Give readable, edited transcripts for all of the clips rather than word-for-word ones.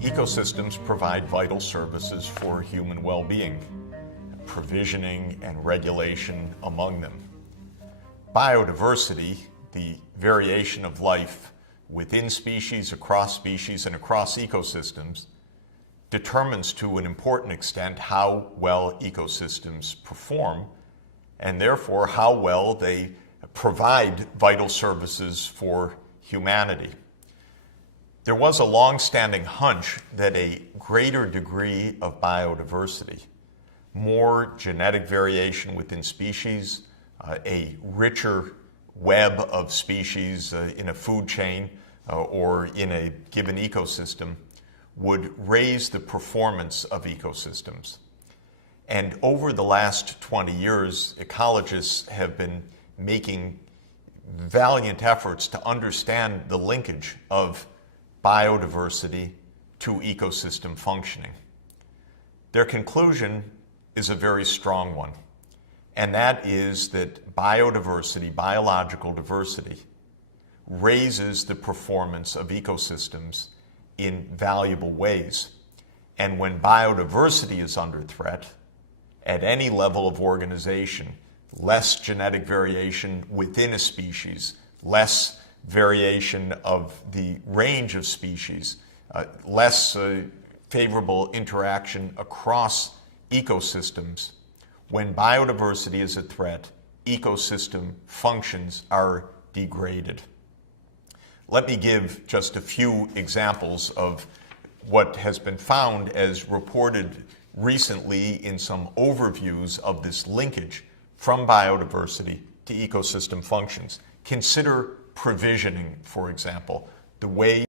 Ecosystems provide vital services for human well-being, provisioning and regulation among them. Biodiversity, the variation of life within species, across ecosystems, determines to an important extent how well ecosystems perform, and therefore how well they provide vital services for humanity. There was a long-standing hunch that a greater degree of biodiversity, more genetic variation within species, a richer web of species in a food chain or in a given ecosystem would raise the performance of ecosystems. And over the last 20 years, ecologists have been making valiant efforts to understand the linkage of biodiversity to ecosystem functioning. Their conclusion is a very strong one, and that is that biodiversity, biological diversity, raises the performance of ecosystems in valuable ways. And when biodiversity is under threat, at any level of organization, less genetic variation within a species, less variation of the range of species, less favorable interaction across ecosystems. When biodiversity is a threat, ecosystem functions are degraded. Let me give just a few examples of what has been found as reported recently in some overviews of this linkage from biodiversity to ecosystem functions. Consider provisioning, for example, the way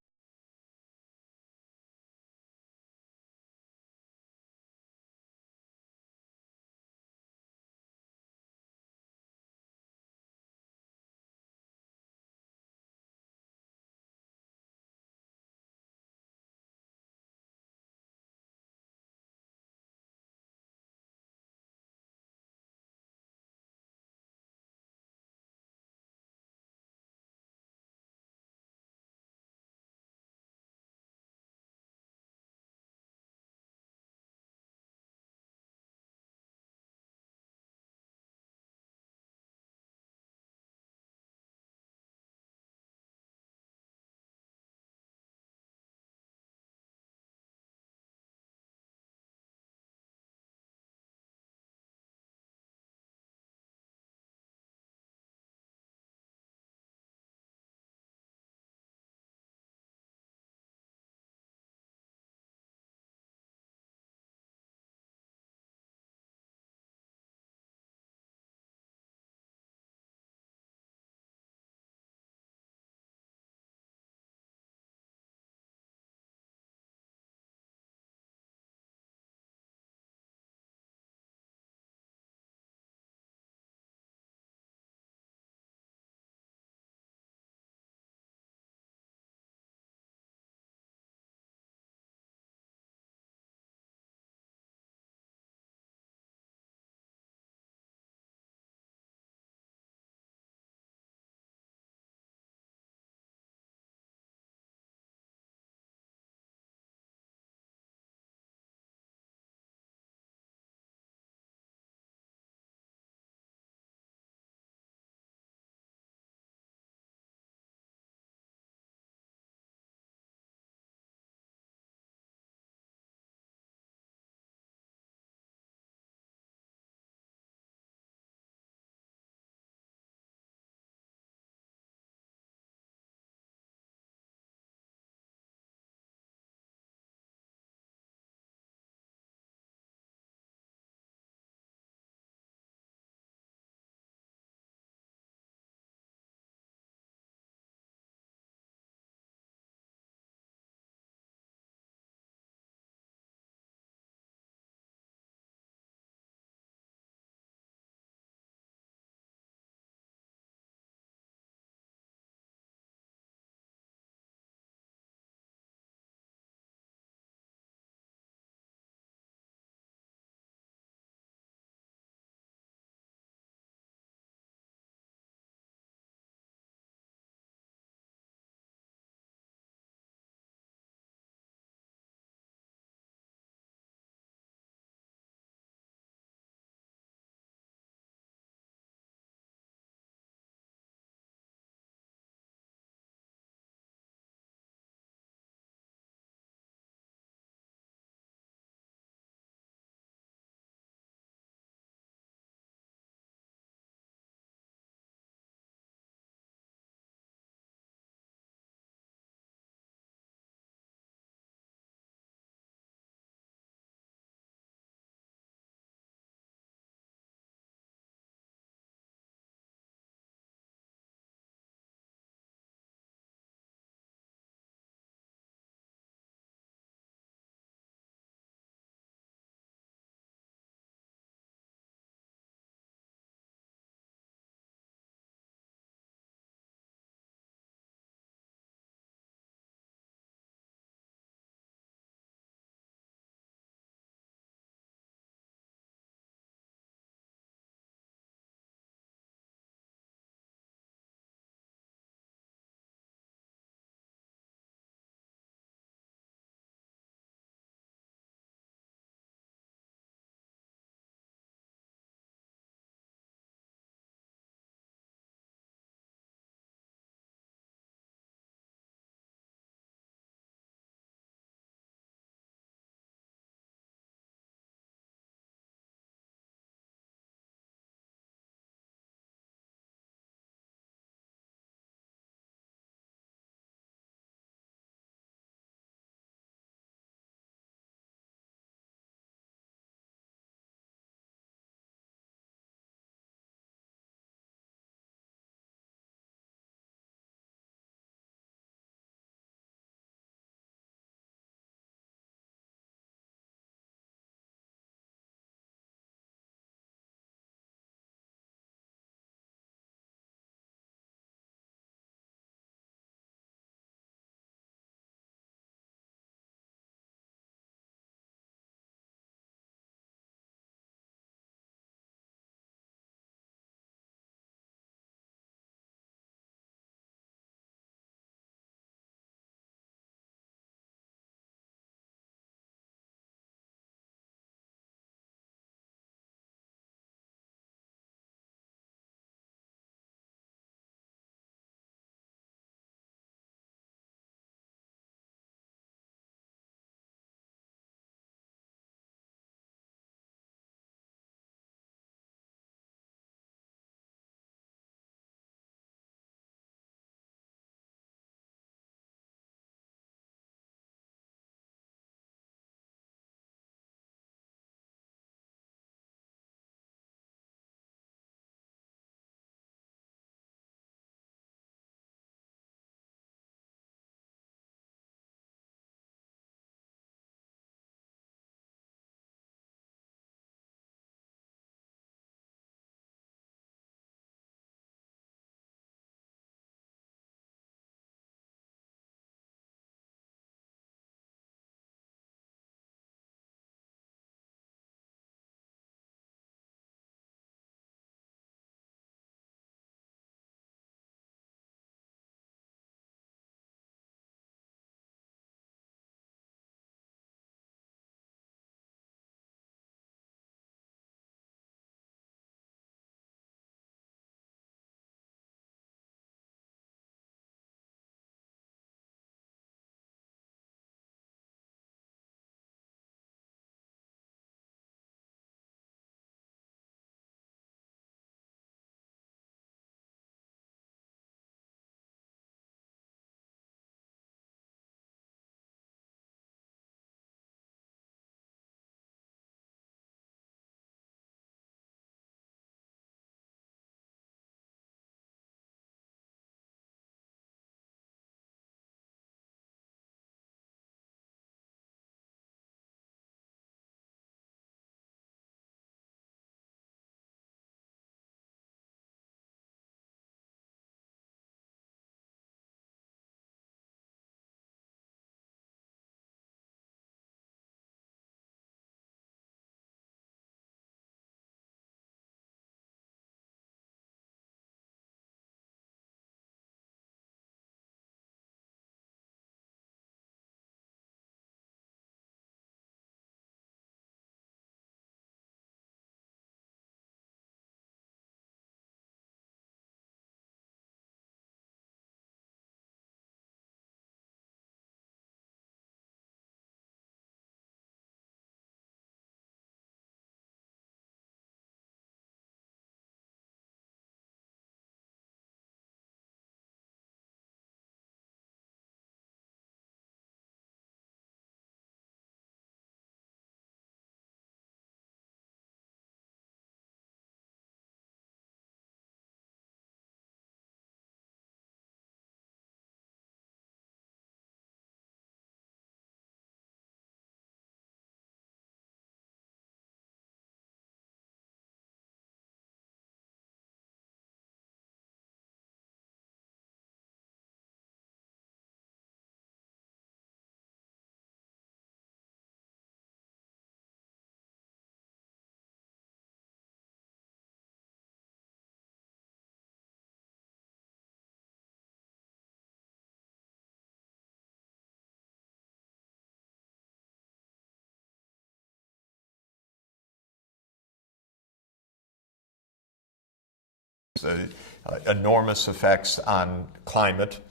enormous effects on climate,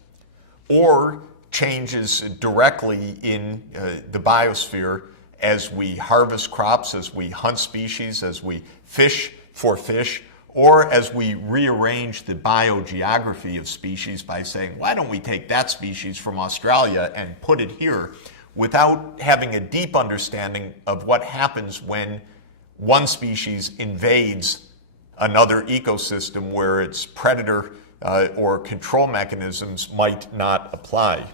or changes directly in the biosphere as we harvest crops, as we hunt species, as we fish for fish, or as we rearrange the biogeography of species by saying, why don't we take that species from Australia and put it here, without having a deep understanding of what happens when one species invades another ecosystem where its predator or control mechanisms might not apply.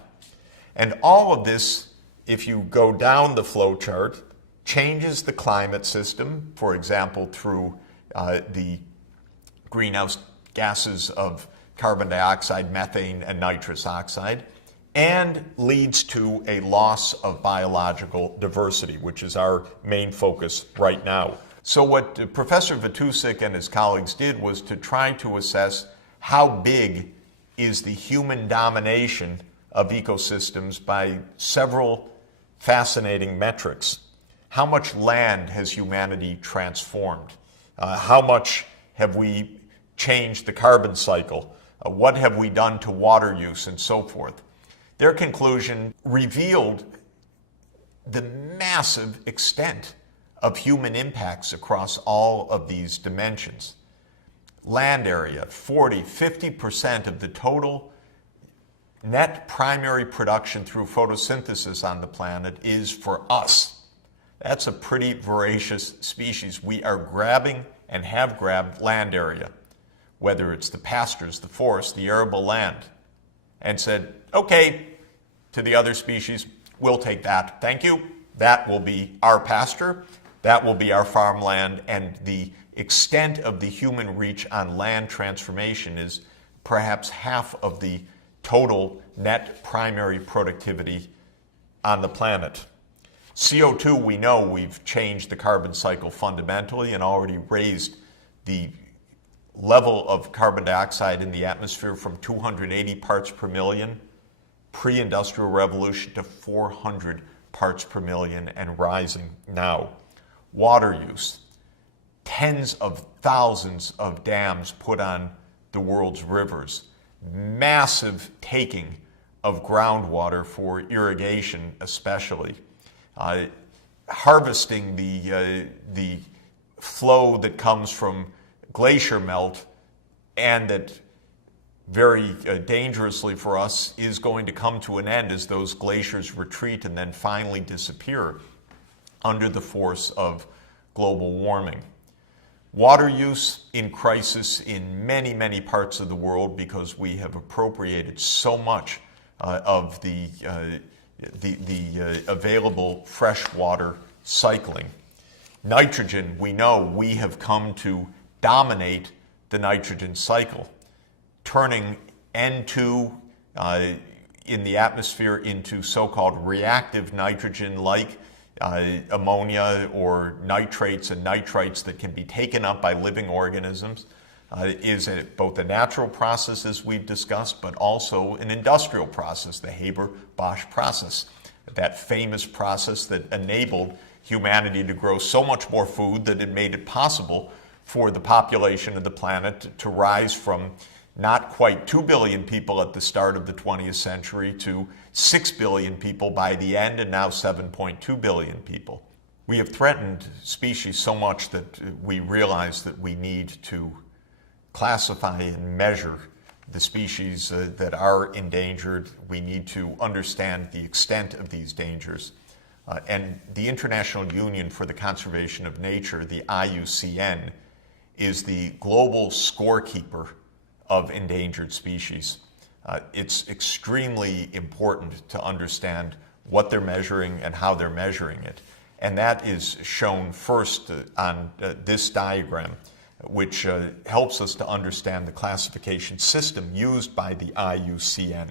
And all of this, if you go down the flow chart, changes the climate system, for example, through the greenhouse gases of carbon dioxide, methane, and nitrous oxide, and leads to a loss of biological diversity, which is our main focus right now. So what Professor Vitousek and his colleagues did was to try to assess how big is the human domination of ecosystems by several fascinating metrics. How much land has humanity transformed? How much have we changed the carbon cycle? What have we done to water use, and so forth? Their conclusion revealed the massive extent of human impacts across all of these dimensions. Land area, 50% of the total net primary production through photosynthesis on the planet is for us. That's a pretty voracious species. We are grabbing and have grabbed land area, whether it's the pastures, the forests, the arable land, and said, okay, to the other species, we'll take that. Thank you. That will be our pasture. That will be our farmland. And the extent of the human reach on land transformation is perhaps half of the total net primary productivity on the planet. CO2, we know we've changed the carbon cycle fundamentally and already raised the level of carbon dioxide in the atmosphere from 280 parts per million pre-industrial revolution to 400 parts per million and rising now. Water use, tens of thousands of dams put on the world's rivers, massive taking of groundwater for irrigation especially, harvesting the flow that comes from glacier melt and that very dangerously for us is going to come to an end as those glaciers retreat and then finally disappear under the force of global warming. Water use in crisis in many, many parts of the world because we have appropriated so much of the available fresh water cycling. Nitrogen, we know we have come to dominate the nitrogen cycle, turning N2 in the atmosphere into so-called reactive nitrogen like ammonia or nitrates and nitrites that can be taken up by living organisms is both a natural process, as we've discussed, but also an industrial process, the Haber-Bosch process, that famous process that enabled humanity to grow so much more food that it made it possible for the population of the planet to rise from not quite 2 billion people at the start of the 20th century to 6 billion people by the end, and now 7.2 billion people. We have threatened species so much that we realize that we need to classify and measure the species that are endangered. We need to understand the extent of these dangers. And the International Union for the Conservation of Nature, the IUCN, is the global scorekeeper of endangered species. It's extremely important to understand what they're measuring and how they're measuring it. And that is shown first on this diagram, which helps us to understand the classification system used by the IUCN.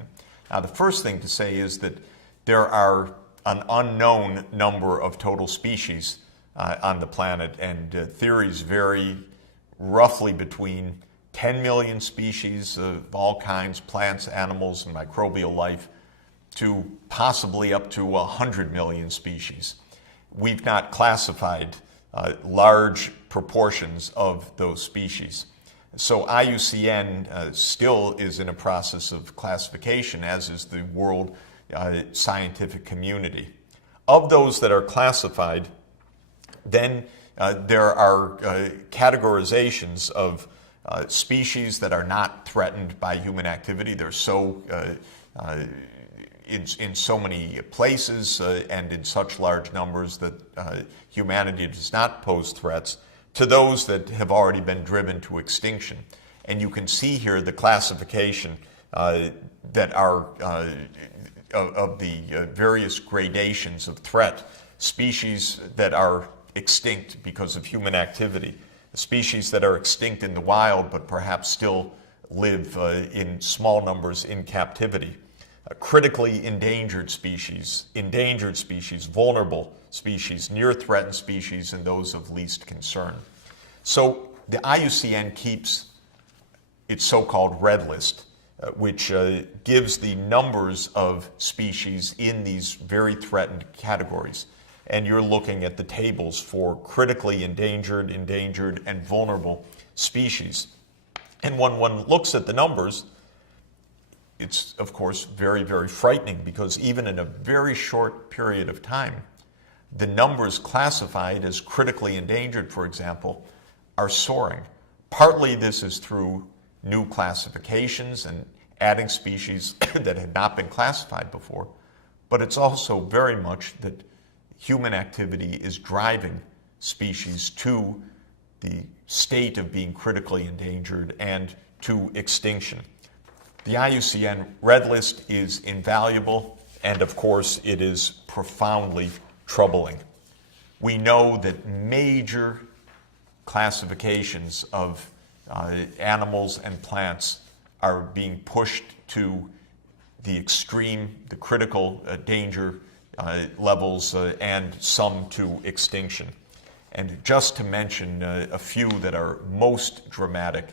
Now, the first thing to say is that there are an unknown number of total species on the planet, and theories vary roughly between 10 million species of all kinds, plants, animals, and microbial life, to possibly up to 100 million species. We've not classified large proportions of those species. So IUCN still is in a process of classification, as is the world scientific community. Of those that are classified, then there are categorizations of species that are not threatened by human activity. They're so in so many places and in such large numbers that humanity does not pose threats, to those that have already been driven to extinction. And you can see here the classification that are of the various gradations of threat. Species that are extinct because of human activity, species that are extinct in the wild but perhaps still live in small numbers in captivity, critically endangered species, vulnerable species, near threatened species, and those of least concern. So the IUCN keeps its so-called red list, which gives the numbers of species in these very threatened categories. And you're looking at the tables for critically endangered, and vulnerable species. And when one looks at the numbers, it's, of course, very, very frightening, because even in a very short period of time, the numbers classified as critically endangered, for example, are soaring. Partly this is through new classifications and adding species that had not been classified before, but it's also very much that human activity is driving species to the state of being critically endangered and to extinction. The IUCN Red List is invaluable, and of course it is profoundly troubling. We know that major classifications of animals and plants are being pushed to the extreme, the critical danger levels, and some to extinction. And just to mention a few that are most dramatic,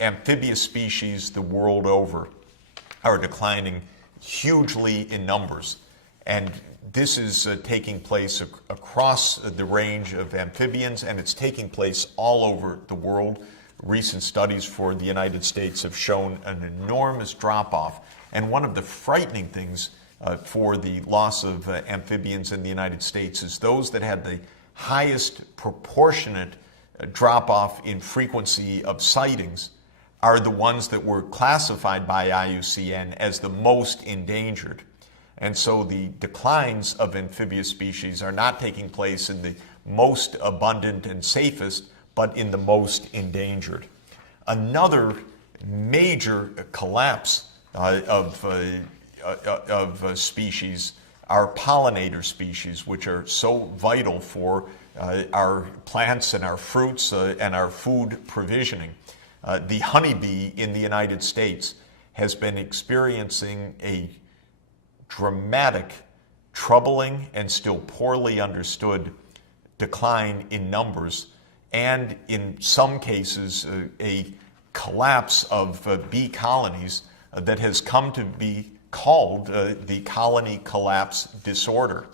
amphibious species the world over are declining hugely in numbers. And this is taking place across the range of amphibians, and it's taking place all over the world. Recent studies for the United States have shown an enormous drop-off. And one of the frightening things for the loss of amphibians in the United States is those that had the highest proportionate drop-off in frequency of sightings are the ones that were classified by IUCN as the most endangered. And so the declines of amphibious species are not taking place in the most abundant and safest, but in the most endangered. Another major collapse of species are pollinator species, which are so vital for our plants and our fruits and our food provisioning. The honeybee in the United States has been experiencing a dramatic, troubling, and still poorly understood decline in numbers, and in some cases a collapse of bee colonies that has come to be called the colony collapse disorder.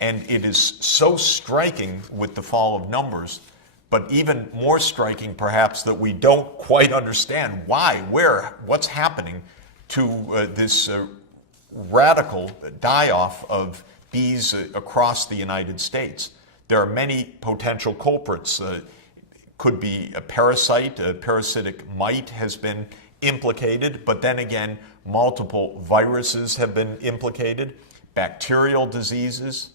And it is so striking with the fall of numbers, but even more striking perhaps that we don't quite understand why, where, what's happening to this radical die-off of bees across the United States. There are many potential culprits. Could be a parasite, a parasitic mite has been implicated, but then again, multiple viruses have been implicated, bacterial diseases,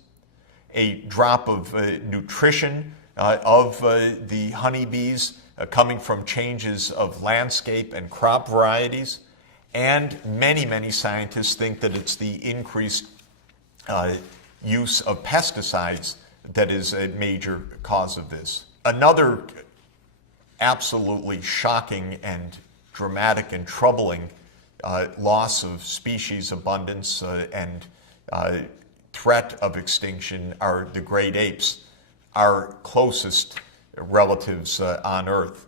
a drop of nutrition of the honeybees coming from changes of landscape and crop varieties, and many, many scientists think that it's the increased use of pesticides that is a major cause of this. Another absolutely shocking and dramatic and troubling loss of species abundance and threat of extinction are the great apes, our closest relatives on Earth,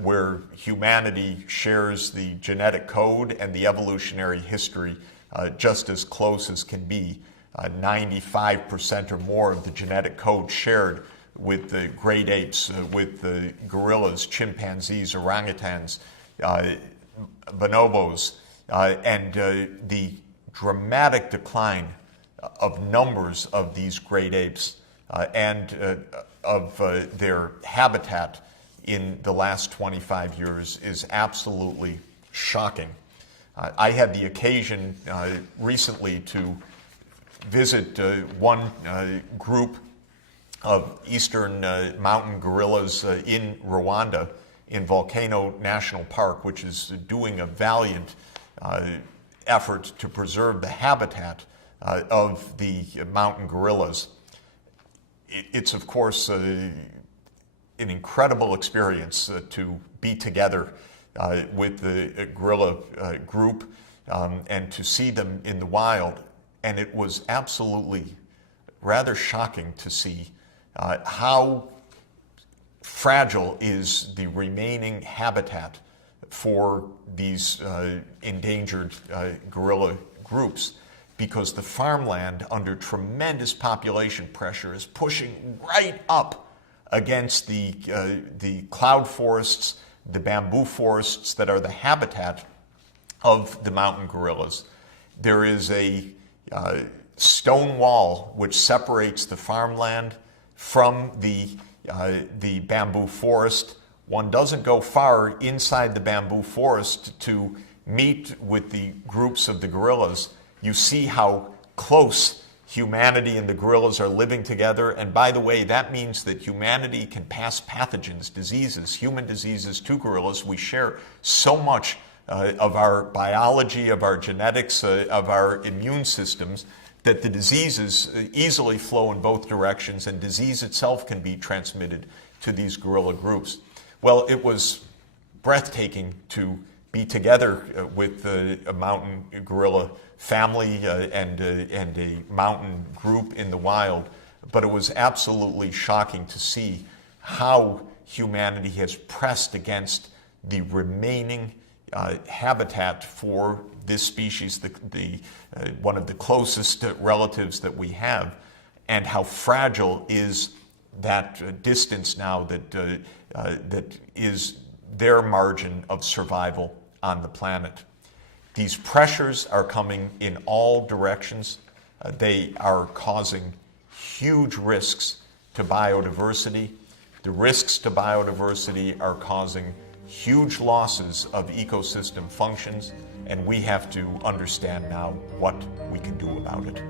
where humanity shares the genetic code and the evolutionary history just as close as can be. 95% or more of the genetic code shared with the great apes, with the gorillas, chimpanzees, orangutans, bonobos, and the dramatic decline of numbers of these great apes and of their habitat in the last 25 years is absolutely shocking. I had the occasion recently to visit one group of eastern mountain gorillas in Rwanda, in Volcano National Park, which is doing a valiant effort to preserve the habitat of the mountain gorillas. It's, of course, an incredible experience to be together with the gorilla group and to see them in the wild. And it was absolutely rather shocking to see how fragile is the remaining habitat for these endangered gorilla groups, because the farmland, under tremendous population pressure, is pushing right up against the cloud forests, the bamboo forests that are the habitat of the mountain gorillas. There is a stone wall which separates the farmland from the bamboo forest. One doesn't go far inside the bamboo forest to meet with the groups of the gorillas. You see how close humanity and the gorillas are living together. And by the way, that means that humanity can pass pathogens, diseases, human diseases to gorillas. We share so much of our biology, of our genetics, of our immune systems, that the diseases easily flow in both directions, and disease itself can be transmitted to these gorilla groups. Well, it was breathtaking to be together with a mountain gorilla family and a mountain group in the wild, but it was absolutely shocking to see how humanity has pressed against the remaining habitat for this species, one of the closest relatives that we have, and how fragile is that distance now that is their margin of survival on the planet. These pressures are coming in all directions. They are causing huge risks to biodiversity. The risks to biodiversity are causing huge losses of ecosystem functions, and we have to understand now what we can do about it.